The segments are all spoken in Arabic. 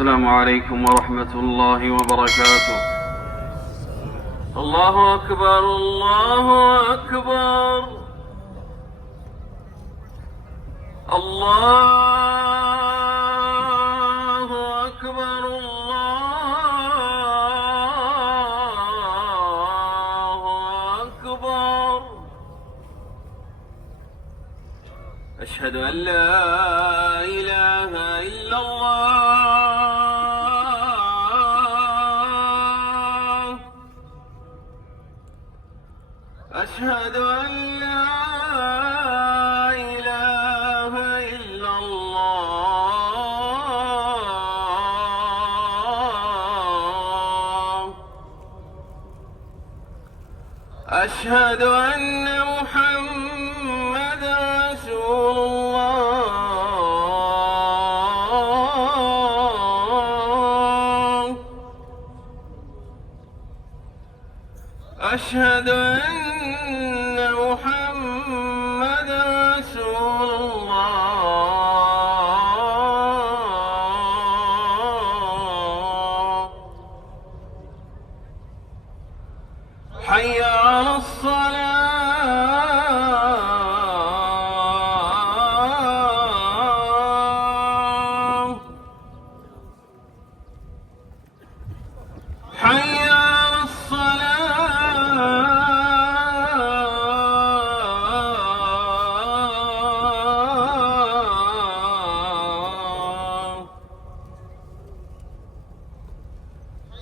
السلام عليكم ورحمة الله وبركاته. الله أكبر الله أكبر الله أكبر الله أكبر. أشهد أن لا إله إلا الله. أشهد أن لا إله إلا الله. أشهد أن محمدًا رسول الله. أشهد أن محمدًا رسول الله. حي على الصلاة. حي على الصلاة.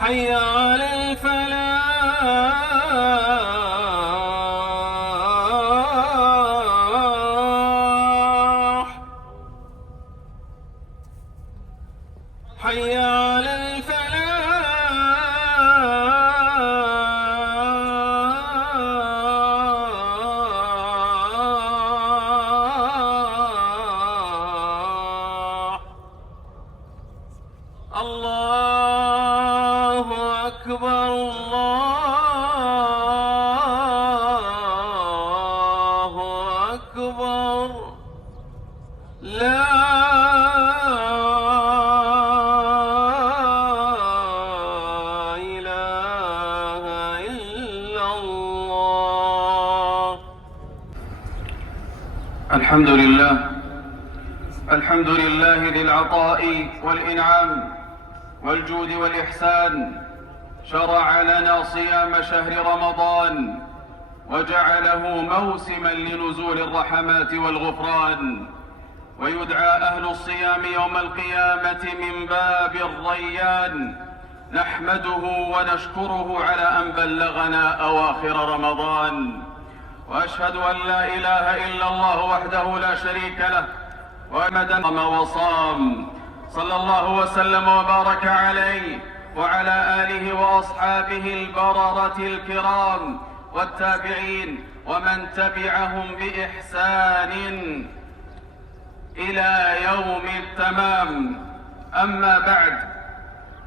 حي على الفلاح. حي على الفلاح. الله أكبر الله أكبر. لا إله إلا الله. الحمد لله. الحمد لله ذي العطاء والإنعام والجود والإحسان. شرع لنا صيام شهر رمضان وجعله موسما لنزول الرحمات والغفران، ويدعى أهل الصيام يوم القيامة من باب الريان. نحمده ونشكره على أن بلغنا أواخر رمضان، وأشهد أن لا إله إلا الله وحده لا شريك له، وأحمد وصام. صلى الله وسلم وبارك عليه وعلى آله وأصحابه البررة الكرام والتابعين ومن تبعهم بإحسان إلى يوم التمام. أما بعد،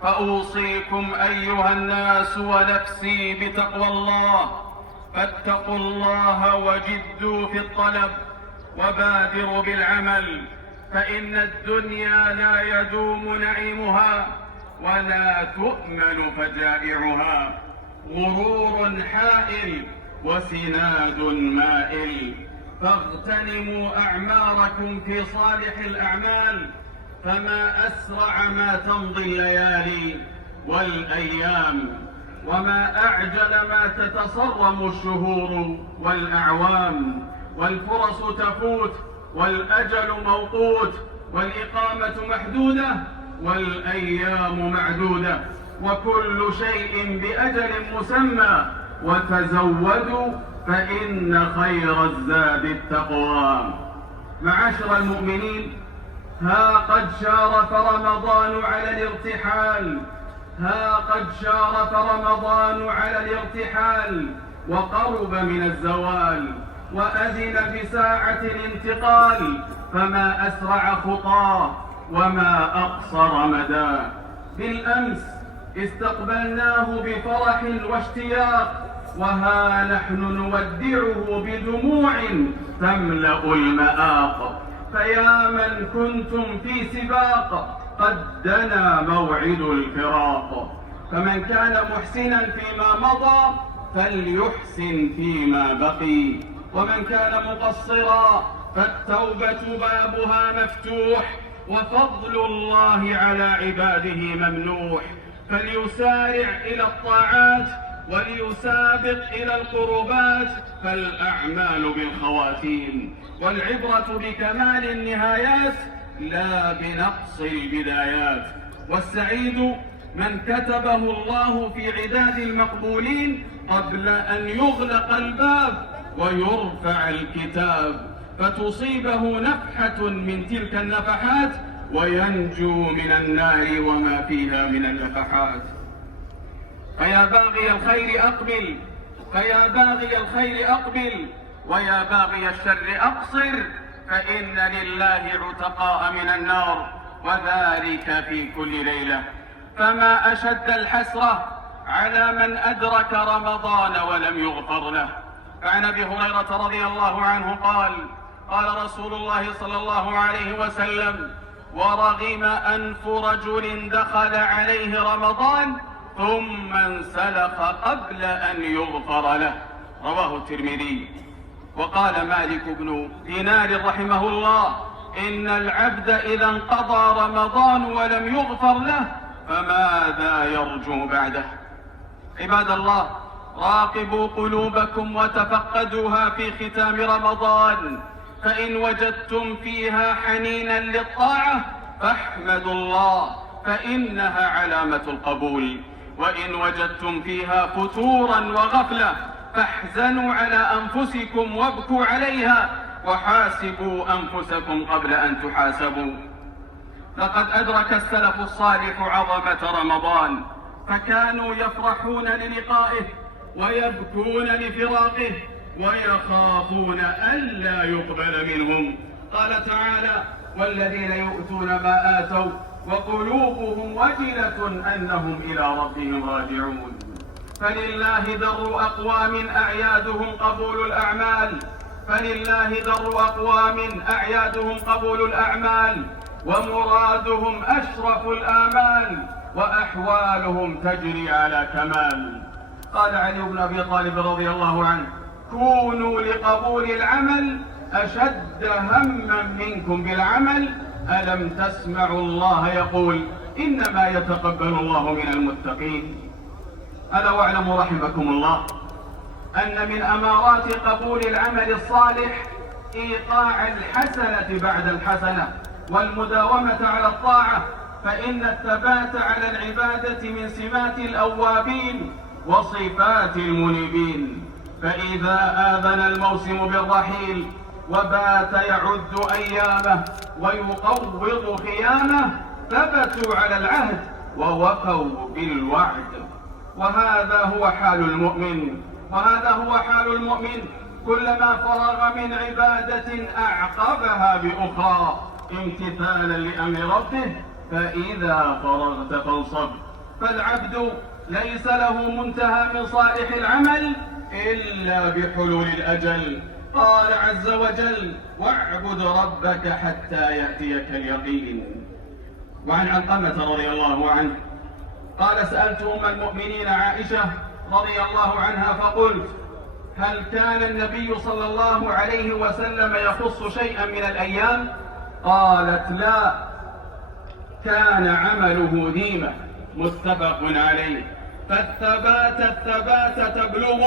فأوصيكم أيها الناس ونفسي بتقوى الله. فاتقوا الله وجدوا في الطلب وبادروا بالعمل، فإن الدنيا لا يدوم نعيمها ولا تؤمن فجائعها. غرور حائل وسناد مائل. فاغتنموا أعماركم في صالح الأعمال، فما أسرع ما تمضي الليالي والأيام، وما أعجل ما تتصرم الشهور والأعوام. والفرص تفوت والأجل موقوت، والإقامة محدودة والأيام معدودة، وكل شيء بأجل مسمى. وتزودوا فإن خير الزاد التقوى. معاشر المؤمنين، ها قد شارف رمضان على الارتحال. ها قد شارف رمضان على الارتحال وقرب من الزوال، وأذن بساعة الانتقال. فما أسرع خطاه وما أقصر مداه. بالأمس استقبلناه بفرح واشتياق، وها نحن نودعه بدموع تملأ المآق. فيا من كنتم في سباق قد دنا موعد الفراق. فمن كان محسنا فيما مضى فليحسن فيما بقي، ومن كان مقصرا فالتوبة بابها مفتوح، وفضل الله على عباده ممنوح. فليسارع إلى الطاعات وليسابق إلى القربات، فالأعمال بالخواتيم، والعبرة بكمال النهايات لا بنقص البدايات. والسعيد من كتبه الله في عداد المقبولين قبل أن يغلق الباب ويرفع الكتاب، فتصيبه نفحة من تلك النفحات وينجو من النار وما فيها من اللفحات. فيا باغي الخير أقبل، فيا باغي الخير أقبل، ويا باغي الشر أقصر، فإن لله عتقاء من النار، وذلك في كل ليلة. فما أشد الحسرة على من أدرك رمضان ولم يغفر له. فعن أبي هريرة رضي الله عنه قال: قال رسول الله صلى الله عليه وسلم: ورغم أنف رجل دخل عليه رمضان ثم انسلخ قبل أن يغفر له. رواه الترمذي. وقال مالك بن دينار رحمه الله: إن العبد إذا انقضى رمضان ولم يغفر له فماذا يرجو بعده؟ عباد الله، راقبوا قلوبكم وتفقدوها في ختام رمضان، فإن وجدتم فيها حنينا للطاعة فاحمدوا الله، فإنها علامة القبول. وإن وجدتم فيها فتورا وغفلة فاحزنوا على أنفسكم وابكوا عليها، وحاسبوا أنفسكم قبل أن تحاسبوا. لقد أدرك السلف الصالح عظمة رمضان، فكانوا يفرحون للقائه ويبكون لفراقه ويخافون ألا يقبل منهم. قال تعالى: والذين يؤتون ما آتوا وقلوبهم وجلة أنهم إلى ربهم راجعون. فلله در أقوام أعيادهم قبول الأعمال، فلله در أقوام أعيادهم قبول الأعمال، ومرادهم أشرف الآمال، وأحوالهم تجري على كمال. قال علي بن أبي طالب رضي الله عنه: كونوا لقبول العمل أشد هما منكم بالعمل، ألم تسمعوا الله يقول: إنما يتقبل الله من المتقين. ألا واعلموا رحمكم الله أن من أمارات قبول العمل الصالح إيقاع الحسنة بعد الحسنة والمداومة على الطاعة، فإن الثبات على العبادة من سمات الأوابين وصفات المنيبين. فإذا آذن الموسم بالرحيل وبات يعد أيامه ويقوض خيامه ثبتوا على العهد ووفوا بالوعد. وهذا هو حال المؤمن، وهذا هو حال المؤمن كلما فرغ من عبادة أعقبها بأخرى امتثالا لأمر ربه، فإذا فرغت فانصب. فالعبد ليس له منتهى من صالح العمل إلا بحلول الأجل. قال عز وجل: واعبد ربك حتى يأتيك اليقين. وعن علقمة رضي الله عنه قال: سألت أم المؤمنين عائشة رضي الله عنها فقلت: هل كان النبي صلى الله عليه وسلم يخص شيئا من الأيام؟ قالت: لا، كان عمله ديمة. متفق عليه. فالثبات تبلغ،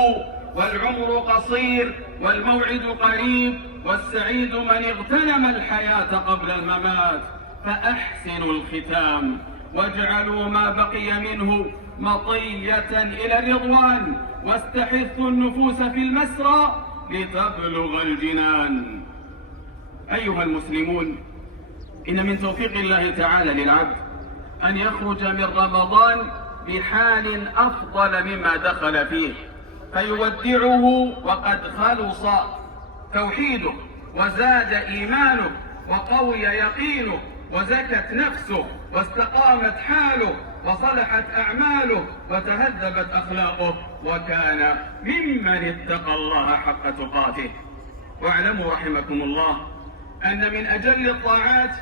والعمر قصير والموعد قريب، والسعيد من اغتنم الحياة قبل الممات. فأحسنوا الختام واجعلوا ما بقي منه مطية إلى الرضوان، واستحثوا النفوس في المسرى لتبلغ الجنان. أيها المسلمون، إن من توفيق الله تعالى للعبد أن يخرج من رمضان بحال أفضل مما دخل فيه، فيودعه وقد خلص توحيده وزاد إيمانه وقوي يقينه وزكت نفسه واستقامت حاله وصلحت أعماله وتهذبت أخلاقه، وكان ممن اتقى الله حق تقاته. واعلموا رحمكم الله أن من أجل الطاعات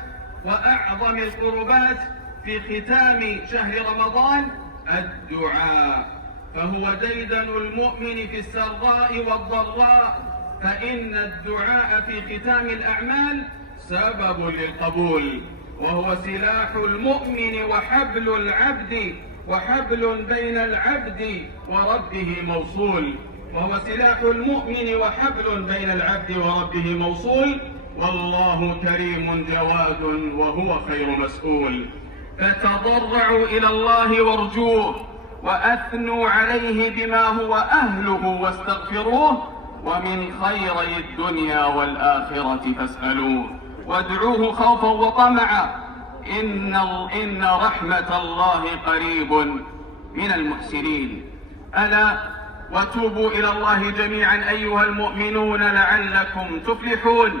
وأعظم القربات في ختام شهر رمضان الدعاء، فهو ديدن المؤمن في السراء والضراء، فإن الدعاء في ختام الأعمال سبب للقبول، وهو سلاح المؤمن وحبل العبد، وحبل بين العبد وربه موصول، وهو سلاح المؤمن وحبل بين العبد وربه موصول، والله كريم جواد وهو خير مسؤول. فتضرعوا إلى الله وارجوه، وأثنوا عليه بما هو أهله واستغفروه، ومن خيري الدنيا والآخرة فاسألوه، وادعوه خوفا وطمعا، إن رحمة الله قريب من المحسنين. ألا وتوبوا إلى الله جميعا أيها المؤمنون لعلكم تفلحون،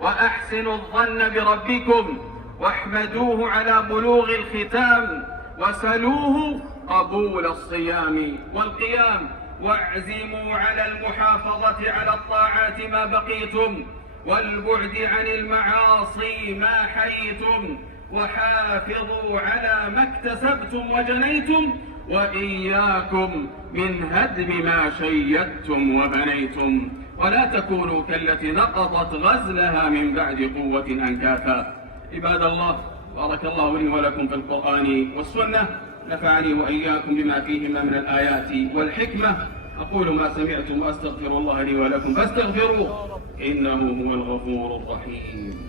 وأحسنوا الظن بربكم، واحمدوه على بلوغ الختام، وسلوه قبول الصيام والقيام، واعزموا على المحافظة على الطاعات ما بقيتم، والبعد عن المعاصي ما حييتم، وحافظوا على ما اكتسبتم وجنيتم، وإياكم من هدم ما شيدتم وبنيتم، ولا تكونوا كالتي نقضت غزلها من بعد قوة أنكاثا. عباد الله، بارك الله لي ولكم في القرآن والسنة، نفعني وإياكم بما فيهما من الآيات والحكمة. أقول ما سمعتم وأستغفر الله لي ولكم فاستغفروه إنه هو الغفور الرحيم.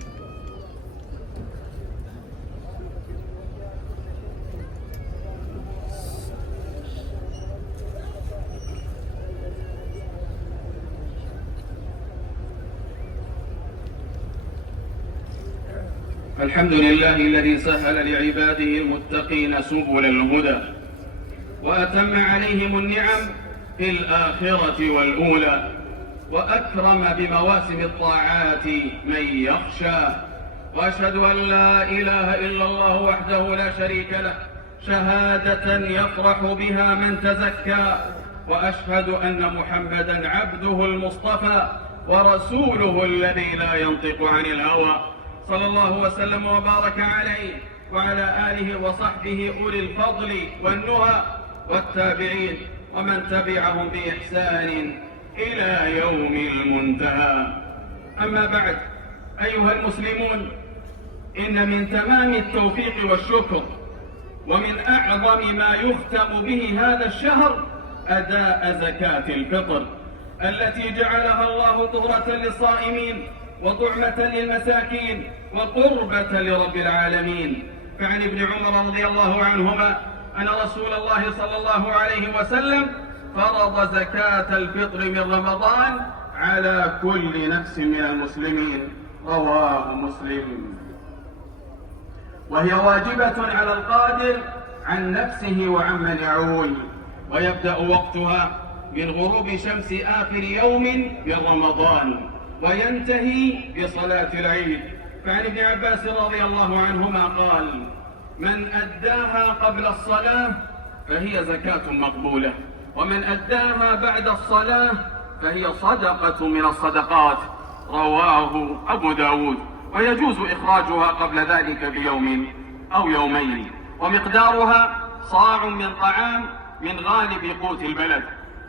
الحمد لله الذي سهل لعباده المتقين سبل الهدى، وأتم عليهم النعم في الآخرة والأولى، وأكرم بمواسم الطاعات من يخشى. وأشهد أن لا إله إلا الله وحده لا شريك له شهادة يفرح بها من تزكى، وأشهد أن محمدا عبده المصطفى ورسوله الذي لا ينطق عن الهوى، صلى الله وسلم وبارك عليه وعلى آله وصحبه أولي الفضل والنهى والتابعين ومن تبعهم بإحسان إلى يوم المنتهى. أما بعد، أيها المسلمون، إن من تمام التوفيق والشكر ومن أعظم ما يختم به هذا الشهر أداء زكاة الفطر التي جعلها الله طهرة للصائمين وطعمة للمساكين وقربة لرب العالمين. فعن ابن عمر رضي الله عنهما أن رسول الله صلى الله عليه وسلم فرض زكاة الفطر من رمضان على كل نفس من المسلمين، رواه مسلم، وهي واجبة على القادر عن نفسه وعمن يعول، ويبدأ وقتها من غروب شمس آخر يوم من رمضان وينتهي بصلاة العيد. فعن ابن عباس رضي الله عنهما قال: من أداها قبل الصلاة فهي زكاة مقبولة، ومن أداها بعد الصلاة فهي صدقة من الصدقات، رواه أبو داود. ويجوز إخراجها قبل ذلك بيوم أو يومين، ومقدارها صاع من طعام من غالب قوت البلد.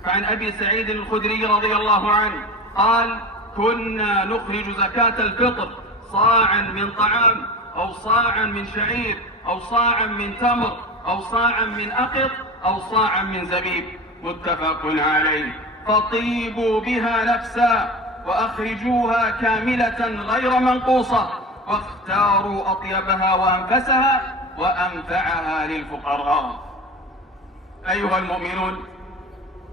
فعن أبي سعيد الخدري رضي الله عنه قال: كنا نخرج زكاة الفطر صاعا من طعام، أو صاعا من شعير، أو صاعا من تمر، أو صاعا من أقط، أو صاعا من زبيب، متفق عليه. فطيبوا بها نفسا وأخرجوها كاملة غير منقوصة، واختاروا أطيبها وأنفسها وأنفعها للفقراء. أيها المؤمنون،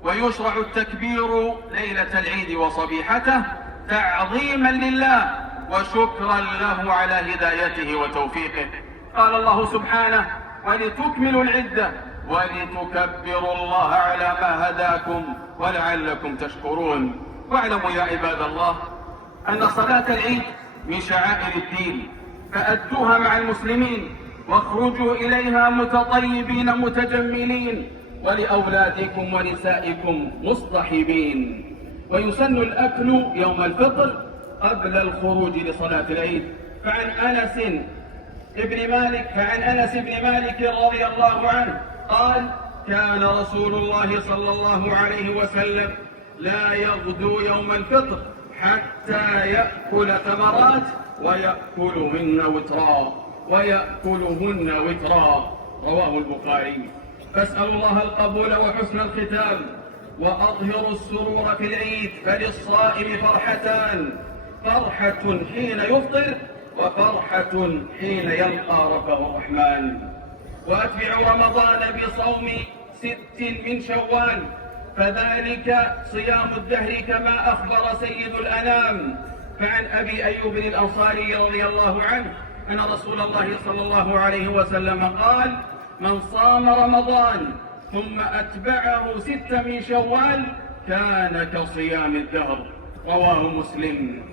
ويشرع التكبير ليلة العيد وصبيحته تعظيما لله وشكرا له على هدايته وتوفيقه. قال الله سبحانه: ولتكملوا العدة ولتكبروا الله على ما هداكم ولعلكم تشكرون. واعلموا يا عباد الله أن صلاة العيد من شعائر الدين، فأدوها مع المسلمين، واخرجوا إليها متطيبين متجملين، ولأولادكم ونسائكم مصطحبين. ويسن الأكل يوم الفطر قبل الخروج لصلاة العيد. فعن أنس فعن أنس بن مالك رضي الله عنه قال: كان رسول الله صلى الله عليه وسلم لا يغدو يوم الفطر حتى يأكل تمرات ويأكلهن وترا. رواه البخاري. فاسأل الله القبول وحسن الختام وأظهر السرور في العيد. فللصائم فرحتان: فرحة حين يفطر وفرحة حين يلقى ربه الرحمن. وأتبع رمضان بصوم 6 من شوال، فذلك صيام الدهر كما أخبر سيد الأنام. فعن أبي أيوب الأنصاري رضي الله عنه أن رسول الله صلى الله عليه وسلم قال: من صام رمضان ثم أتبعه 6 من شوال كان كصيام الدهر. رواه مسلم.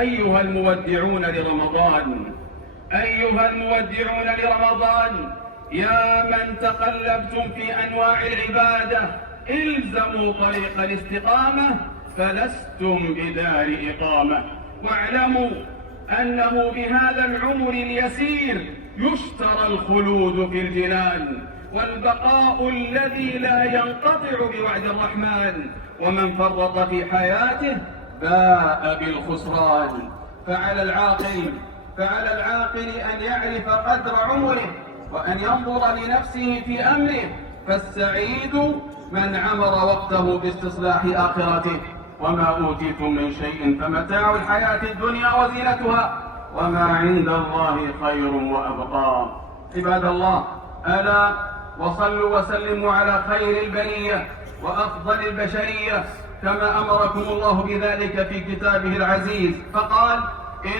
أيها المودعون لرمضان، يا من تقلبتم في أنواع العبادة، الزموا طريق الاستقامة فلستم بدار إقامة. واعلموا أنه بهذا العمر اليسير يشترى الخلود في الجنان والبقاء الذي لا ينقطع بوعد الرحمن. ومن فرط في حياته باء بالخسران. فعلى العاقل أن يعرف قدر عمره وأن ينظر لنفسه في أمره. فالسعيد من عمر وقته باستصلاح آخرته. وما أوتيتم من شيء فمتاع الحياة الدنيا وزينتها وما عند الله خير وأبقى. عباد الله، ألا وصلوا وسلموا على خير البرية وأفضل البشرية كما أمركم الله بذلك في كتابه العزيز، فقال: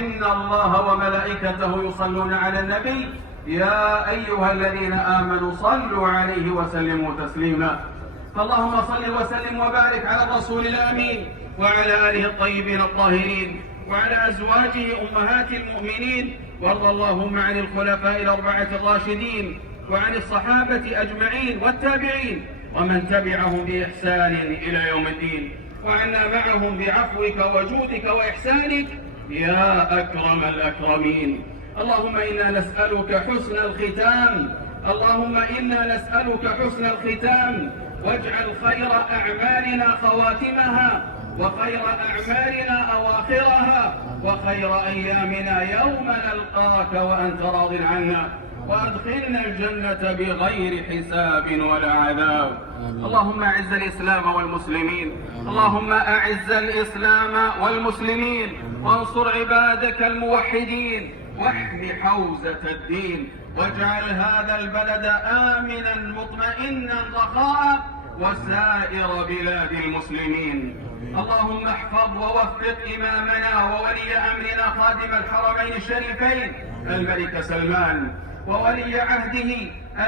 إن الله وملائكته يصلون على النبي يا أيها الذين آمنوا صلوا عليه وسلموا تسليما. فاللهم صل وسلم وبارك على الرسول الأمين وعلى آله الطيبين الطاهرين وعلى أزواجه أمهات المؤمنين، وارض اللهم عن الخلفاء الأربعة الراشدين وعن الصحابة أجمعين والتابعين ومن تبعهم بإحسان إلى يوم الدين، وعنا معهم بعفوك وجودك وإحسانك يا أكرم الأكرمين. اللهم إنا نسألك حسن الختام، واجعل خير أعمالنا خواتمها وخير أعمالنا أواخرها وخير أيامنا يوم نلقاك وأنت راض عنا، وأدخلنا الجنة بغير حساب ولا عذاب. اللهم أعز الإسلام والمسلمين وانصر عبادك الموحدين واحم حوزة الدين، واجعل هذا البلد آمنا مطمئنا رخاء وسائر بلاد المسلمين. اللهم احفظ ووفق إمامنا وولي أمرنا خادم الحرمين الشريفين الملك سلمان وولي عهده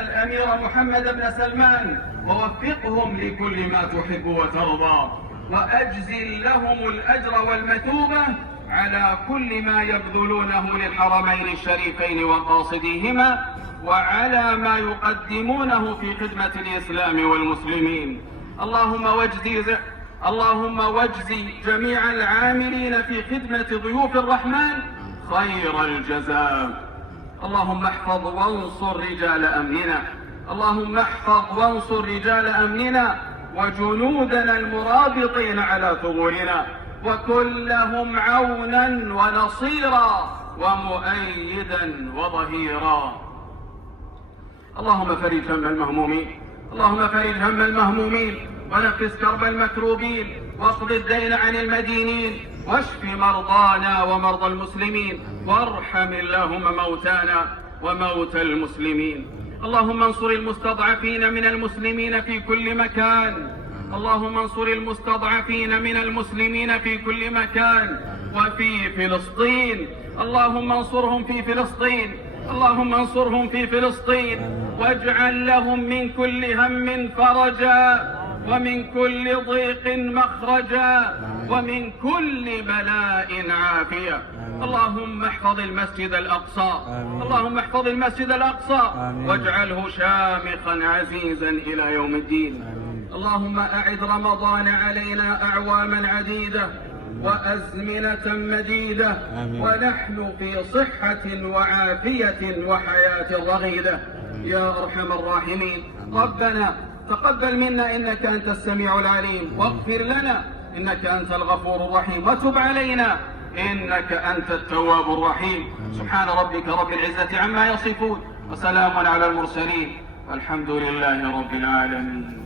الأمير محمد بن سلمان، ووفقهم لكل ما تحب وترضى، وأجزل لهم الأجر والمثوبة على كل ما يبذلونه للحرمين الشريفين وقاصديهما، وعلى ما يقدمونه في خدمة الإسلام والمسلمين. اللهم واجزي جميع العاملين في خدمة ضيوف الرحمن خير الجزاء. اللهم احفظ وانصر رجال أمننا وجنودنا المرابطين على ثغورنا، وكن لهم عونا ونصيرا ومؤيدا وظهيرا. اللهم فرج هم المهمومين ونفس كرب المكروبين واقض الدين عن المدينين واشف مرضانا ومرضى المسلمين، وارحم اللهم موتانا وموتى المسلمين. اللهم انصر المستضعفين من المسلمين في كل مكان، وفي فلسطين. اللهم انصرهم في فلسطين واجعل لهم من كل هم فرجا ومن كل ضيق مخرجا ومن كل بلاء عافية. اللهم احفظ المسجد الأقصى واجعله شامخا عزيزا إلى يوم الدين. اللهم أعد رمضان علينا أعواما عديدة وأزمنة مديدة ونحن في صحة وعافية وحياة رغيدة يا أرحم الراحمين. ربنا تقبل منا إنك أنت السميع العليم، واغفر لنا إنك أنت الغفور الرحيم، وتب علينا إنك أنت التواب الرحيم. سبحان ربك رب العزة عما يصفون، وسلام على المرسلين، والحمد لله رب العالمين.